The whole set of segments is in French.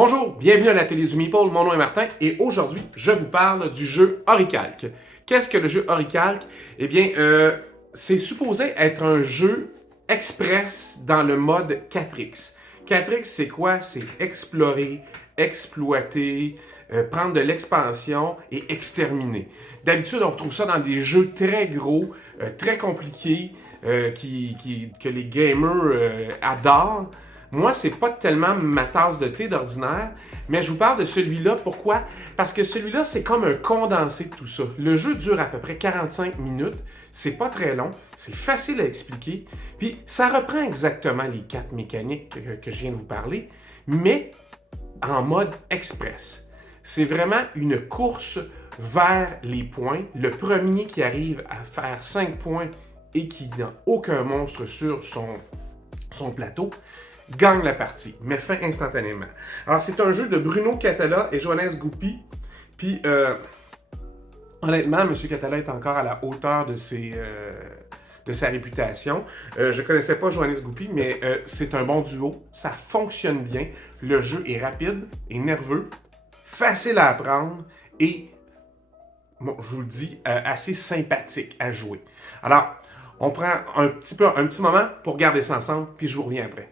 Bonjour, bienvenue à l'atelier du Meeple, mon nom est Martin et aujourd'hui je vous parle du jeu Oricalc. Qu'est-ce que le jeu Oricalc? Eh bien, c'est supposé être un jeu express dans le mode 4X. 4X, c'est quoi? C'est explorer, exploiter, prendre de l'expansion et exterminer. D'habitude, on retrouve ça dans des jeux très gros, très compliqués, que les gamers adorent. Moi, c'est pas tellement ma tasse de thé d'ordinaire, mais je vous parle de celui-là. Pourquoi? Parce que celui-là, c'est comme un condensé de tout ça. Le jeu dure à peu près 45 minutes. C'est pas très long, c'est facile à expliquer. Puis ça reprend exactement les 4 mécaniques que je viens de vous parler, mais en mode express. C'est vraiment une course vers les points. Le premier qui arrive à faire 5 points et qui n'a aucun monstre sur son plateau gagne la partie, met fin instantanément. Alors, c'est un jeu de Bruno Catala et Johannes Goupy. Puis, honnêtement, M. Catala est encore à la hauteur de sa réputation. Je connaissais pas Johannes Goupy, mais c'est un bon duo. Ça fonctionne bien. Le jeu est rapide et nerveux, facile à apprendre et, bon, je vous le dis, assez sympathique à jouer. Alors, on prend un petit moment pour garder ça ensemble, puis je vous reviens après.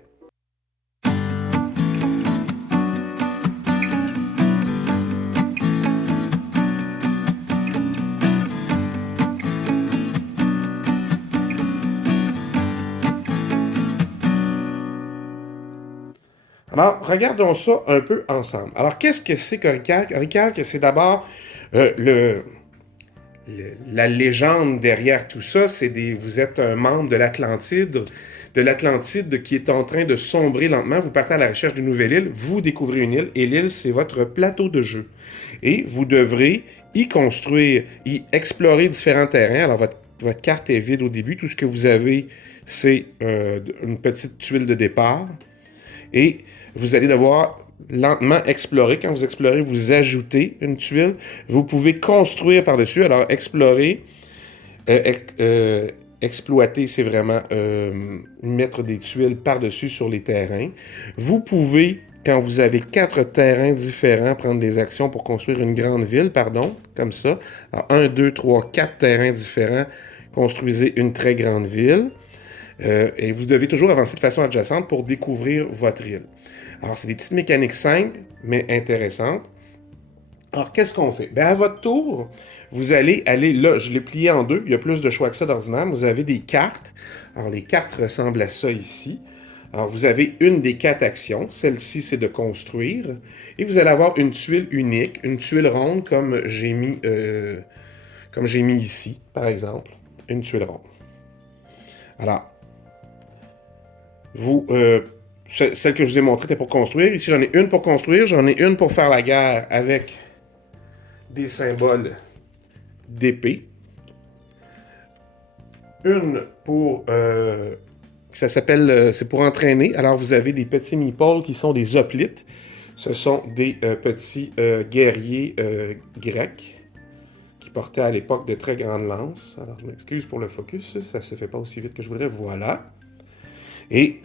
Alors, regardons ça un peu ensemble. Alors, qu'est-ce que c'est qu'Oricalc? Oricalc, c'est d'abord la légende derrière tout ça. Vous êtes un membre de l'Atlantide qui est en train de sombrer lentement. Vous partez à la recherche d'une nouvelle île, vous découvrez une île, et l'île, c'est votre plateau de jeu. Et vous devrez y construire, y explorer différents terrains. Alors, votre carte est vide au début. Tout ce que vous avez, c'est une petite tuile de départ. Et vous allez devoir lentement explorer. Quand vous explorez, vous ajoutez une tuile. Vous pouvez construire par-dessus. Alors, explorer, exploiter, c'est vraiment mettre des tuiles par-dessus sur les terrains. Vous pouvez, quand vous avez 4 terrains différents, prendre des actions pour construire une grande ville, comme ça. Alors, 1, 2, 3, 4 terrains différents, construisez une très grande ville. Et vous devez toujours avancer de façon adjacente pour découvrir votre île. Alors, c'est des petites mécaniques simples, mais intéressantes. Alors, qu'est-ce qu'on fait? Bien, à votre tour, vous allez aller là, je l'ai plié en deux, il y a plus de choix que ça d'ordinaire. Vous avez des cartes. Alors, les cartes ressemblent à ça ici. Alors, vous avez une des 4 actions. Celle-ci, c'est de construire. Et vous allez avoir une tuile unique, une tuile ronde, comme j'ai mis ici, par exemple. Une tuile ronde. Alors, celle que je vous ai montrée était pour construire. Ici, j'en ai une pour construire. J'en ai une pour faire la guerre avec des symboles d'épée. Une pour... ça s'appelle... c'est pour entraîner. Alors, vous avez des petits meeples qui sont des hoplites. Ce sont des petits guerriers grecs qui portaient à l'époque de très grandes lances. Alors, je m'excuse pour le focus. Ça ne se fait pas aussi vite que je voudrais. Voilà. Et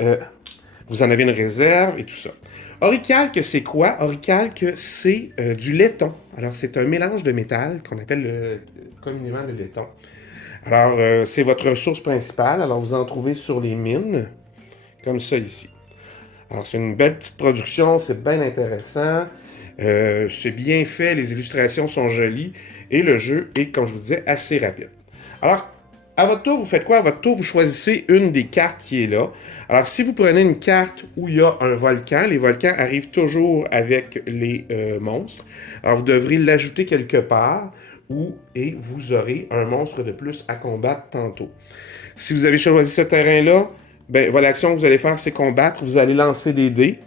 vous en avez une réserve et tout ça. Oricalc, c'est quoi? Oricalc, c'est du laiton. Alors, c'est un mélange de métal qu'on appelle communément le laiton. Alors, c'est votre ressource principale. Alors, vous en trouvez sur les mines, comme ça ici. Alors, c'est une belle petite production, c'est bien intéressant. C'est bien fait, les illustrations sont jolies. Et le jeu est, comme je vous disais, assez rapide. Alors, à votre tour, vous faites quoi? À votre tour, vous choisissez une des cartes qui est là. Alors, si vous prenez une carte où il y a un volcan, les volcans arrivent toujours avec les monstres. Alors, vous devrez l'ajouter quelque part et vous aurez un monstre de plus à combattre tantôt. Si vous avez choisi ce terrain-là, ben, votre action que vous allez faire, c'est combattre. Vous allez lancer des dés.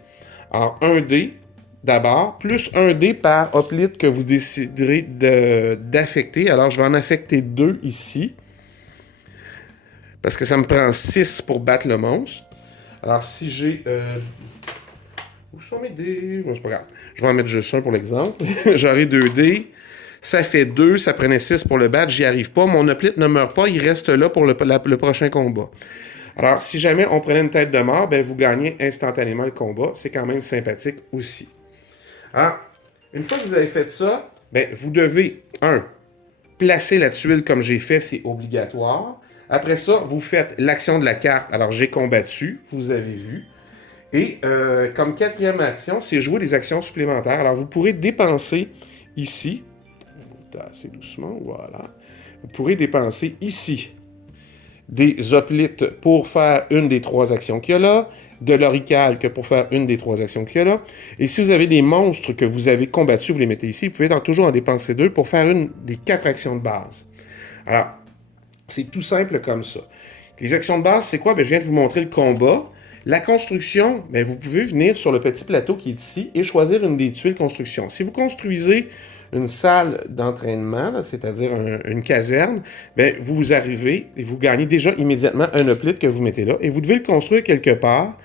Alors, un dé d'abord, plus un dé par hoplite que vous déciderez d'affecter. Alors, je vais en affecter 2 ici. Parce que ça me prend 6 pour battre le monstre. Alors, si j'ai... Où sont mes dés? Bon, c'est pas grave. Je vais en mettre juste un pour l'exemple. J'aurai 2 dés. Ça fait 2. Ça prenait 6 pour le battre. J'y arrive pas. Mon hoplite ne meurt pas. Il reste là pour le prochain combat. Alors, si jamais on prenait une tête de mort, ben, vous gagnez instantanément le combat. C'est quand même sympathique aussi. Alors, une fois que vous avez fait ça, ben, vous devez, placer la tuile comme j'ai fait, c'est obligatoire. Après ça, vous faites l'action de la carte. Alors, j'ai combattu, vous avez vu. Et comme quatrième action, c'est jouer des actions supplémentaires. Alors, vous pourrez dépenser ici, assez doucement, voilà. Vous pourrez dépenser ici des hoplites pour faire une des 3 actions qu'il y a là, de l'oricalque pour faire une des 3 actions qu'il y a là. Et si vous avez des monstres que vous avez combattus, vous les mettez ici, vous pouvez toujours en dépenser 2 pour faire une des 4 actions de base. Alors, c'est tout simple comme ça. Les actions de base, c'est quoi? Bien, je viens de vous montrer le combat. La construction, bien, vous pouvez venir sur le petit plateau qui est ici et choisir une des tuiles construction. Si vous construisez une salle d'entraînement, c'est-à-dire une caserne, bien, vous arrivez et vous gagnez déjà immédiatement un hoplite que vous mettez là et vous devez le construire quelque part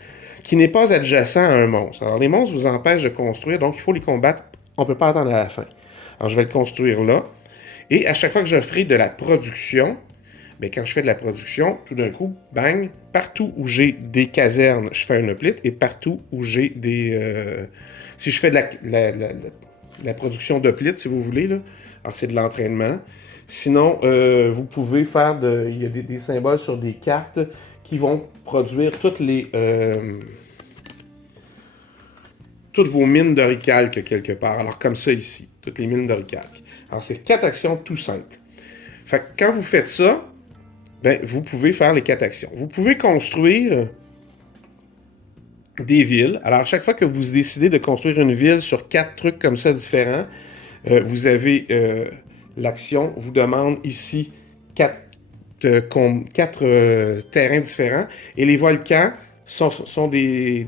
qui n'est pas adjacent à un monstre. Alors, les monstres vous empêchent de construire, donc il faut les combattre. On ne peut pas attendre à la fin. Alors, je vais le construire là. Et à chaque fois que je ferai de la production, bien, quand je fais de la production, tout d'un coup, bang, partout où j'ai des casernes, je fais un hoplite, et partout où j'ai des... si je fais de la production d'hoplites, si vous voulez, là, alors c'est de l'entraînement. Sinon, vous pouvez faire il y a des symboles sur des cartes qui vont produire toutes vos mines d'oricalque quelque part. Alors, comme ça ici, toutes les mines d'oricalque. Alors, c'est 4 actions tout simples. Fait que quand vous faites ça, ben, vous pouvez faire les 4 actions. Vous pouvez construire des villes. Alors, à chaque fois que vous décidez de construire une ville sur 4 trucs comme ça différents, vous avez l'action vous demande ici 4 terrains différents. Et les volcans sont des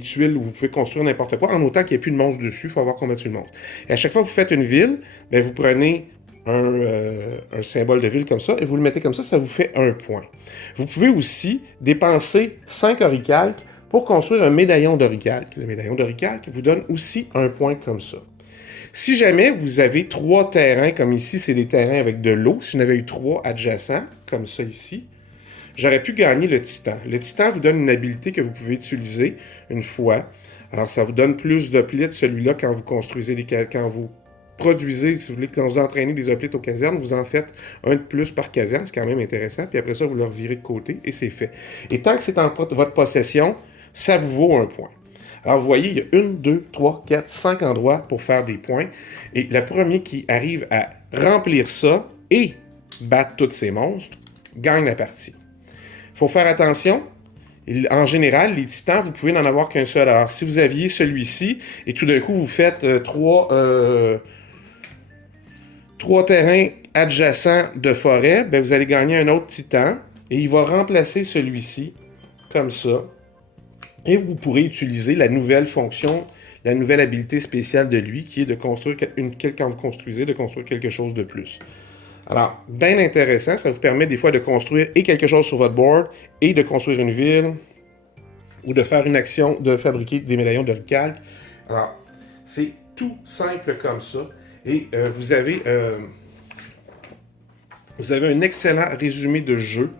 tuiles où vous pouvez construire n'importe quoi, en autant qu'il n'y ait plus de monstres dessus, il faut avoir combattu le monstre. Et à chaque fois que vous faites une ville, ben, vous prenez un symbole de ville comme ça, et vous le mettez comme ça vous fait 1 point. Vous pouvez aussi dépenser 5 oricalques pour construire un médaillon d'oricalque. Le médaillon d'oricalque vous donne aussi 1 point comme ça. Si jamais vous avez 3 terrains, comme ici, c'est des terrains avec de l'eau, si j'en avais eu 3 adjacents, comme ça ici, j'aurais pu gagner le titan. Le titan vous donne une habilité que vous pouvez utiliser une fois. Alors, ça vous donne plus d'hoplites, celui-là, quand vous construisez quand vous produisez, si vous voulez, quand vous entraînez des hoplites aux casernes, vous en faites un de plus par caserne, c'est quand même intéressant, puis après ça, vous le revirez de côté, et c'est fait. Et tant que c'est en votre possession, ça vous vaut 1 point. Alors, vous voyez, il y a 1, 2, 3, 4, 5 endroits pour faire des points, et le premier qui arrive à remplir ça et battre tous ces monstres, gagne la partie. Il faut faire attention. En général, les titans, vous pouvez n'en avoir qu'un seul. Alors, si vous aviez celui-ci, et tout d'un coup, vous faites 3 terrains adjacents de forêt, ben, vous allez gagner un autre titan, et il va remplacer celui-ci, comme ça. Et vous pourrez utiliser la nouvelle fonction, la nouvelle habilité spéciale de lui, qui est de construire, quand vous construisez, de construire quelque chose de plus. Alors, bien intéressant, ça vous permet des fois de construire et quelque chose sur votre board, et de construire une ville, ou de faire une action de fabriquer des médaillons de recalque. Alors, c'est tout simple comme ça, et vous avez un excellent résumé de jeu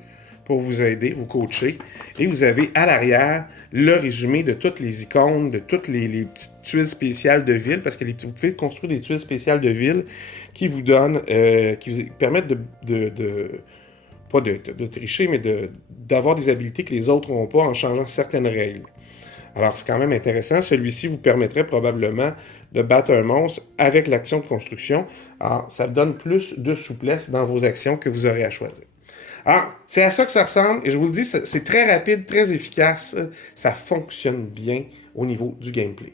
pour vous aider, vous coacher, et vous avez à l'arrière le résumé de toutes les icônes, de toutes les petites tuiles spéciales de ville, parce que vous pouvez construire des tuiles spéciales de ville qui vous donnent, qui vous permettent pas de tricher, mais d'avoir des habilités que les autres n'ont pas en changeant certaines règles. Alors, c'est quand même intéressant. Celui-ci vous permettrait probablement de battre un monstre avec l'action de construction. Alors, ça donne plus de souplesse dans vos actions que vous aurez à choisir. Alors, c'est à ça que ça ressemble, et je vous le dis, c'est très rapide, très efficace, ça fonctionne bien au niveau du gameplay.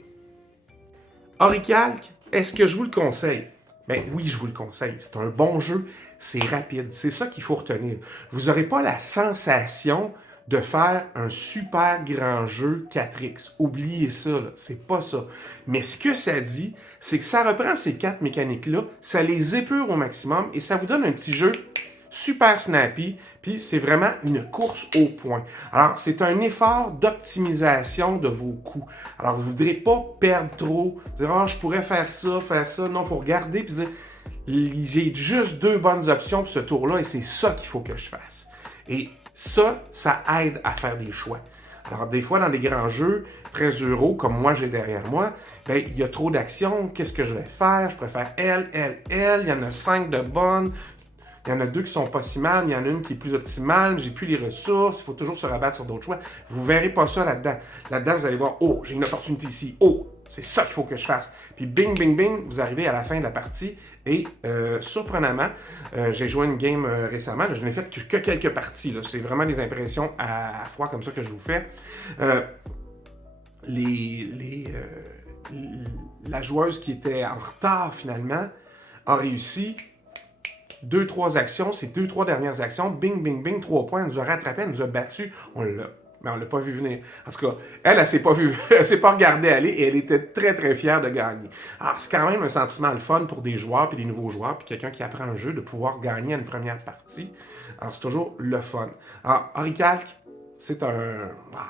Oricalque, est-ce que je vous le conseille? Ben oui, je vous le conseille, c'est un bon jeu, c'est rapide, c'est ça qu'il faut retenir. Vous n'aurez pas la sensation de faire un super grand jeu 4X. Oubliez ça, là. C'est pas ça. Mais ce que ça dit, c'est que ça reprend ces 4 mécaniques-là, ça les épure au maximum, et ça vous donne un petit jeu super snappy, puis c'est vraiment une course au point. Alors, c'est un effort d'optimisation de vos coûts. Alors, vous ne voudrez pas perdre trop, dire « Ah, je pourrais faire ça. » Non, il faut regarder, puis dire « J'ai juste 2 bonnes options pour ce tour-là, et c'est ça qu'il faut que je fasse. » Et ça aide à faire des choix. Alors, des fois, dans des grands jeux, très euros, comme moi j'ai derrière moi, ben, il y a trop d'actions. Qu'est-ce que je vais faire? Je préfère elle, elle, elle. Il y en a 5 de bonnes. Il y en a 2 qui sont pas si mal. Il y en a une qui est plus optimale. J'ai plus les ressources. Il faut toujours se rabattre sur d'autres choix. Vous verrez pas ça là-dedans. Là-dedans, vous allez voir, oh, j'ai une opportunité ici. Oh, c'est ça qu'il faut que je fasse. Puis bing, bing, bing, vous arrivez à la fin de la partie. Et surprenamment, j'ai joué une game récemment. Là, je n'ai fait que quelques parties. Là. C'est vraiment des impressions à froid comme ça que je vous fais. La joueuse qui était en retard finalement a réussi 2-3 actions, ces 2-3 dernières actions, bing, bing, bing, 3 points, elle nous a rattrapé, elle nous a battu, on l'a. Mais on l'a pas vu venir. En tout cas, elle s'est pas vue, elle s'est pas regardée aller et elle était très très fière de gagner. Alors c'est quand même un sentiment le fun pour des joueurs puis des nouveaux joueurs puis quelqu'un qui apprend un jeu de pouvoir gagner à une première partie. Alors c'est toujours le fun. Alors Oricalc, c'est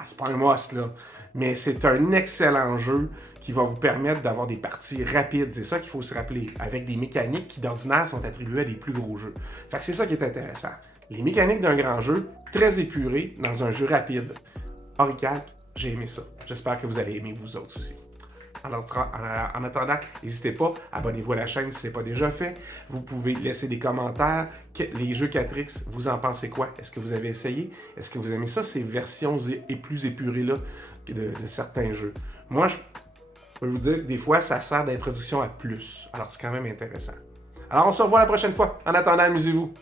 c'est pas un must là, mais c'est un excellent jeu qui va vous permettre d'avoir des parties rapides. C'est ça qu'il faut se rappeler, avec des mécaniques qui d'ordinaire sont attribuées à des plus gros jeux. Fait que c'est ça qui est intéressant. Les mécaniques d'un grand jeu, très épurées, dans un jeu rapide. Oricalc, j'ai aimé ça. J'espère que vous allez aimer vous autres aussi. En attendant, n'hésitez pas, abonnez-vous à la chaîne si ce n'est pas déjà fait. Vous pouvez laisser des commentaires. Les jeux 4X, vous en pensez quoi? Est-ce que vous avez essayé? Est-ce que vous aimez ça, ces versions plus épurées-là de certains jeux? Moi, je peux vous dire que des fois, ça sert d'introduction à plus. Alors, c'est quand même intéressant. Alors, on se revoit la prochaine fois. En attendant, amusez-vous.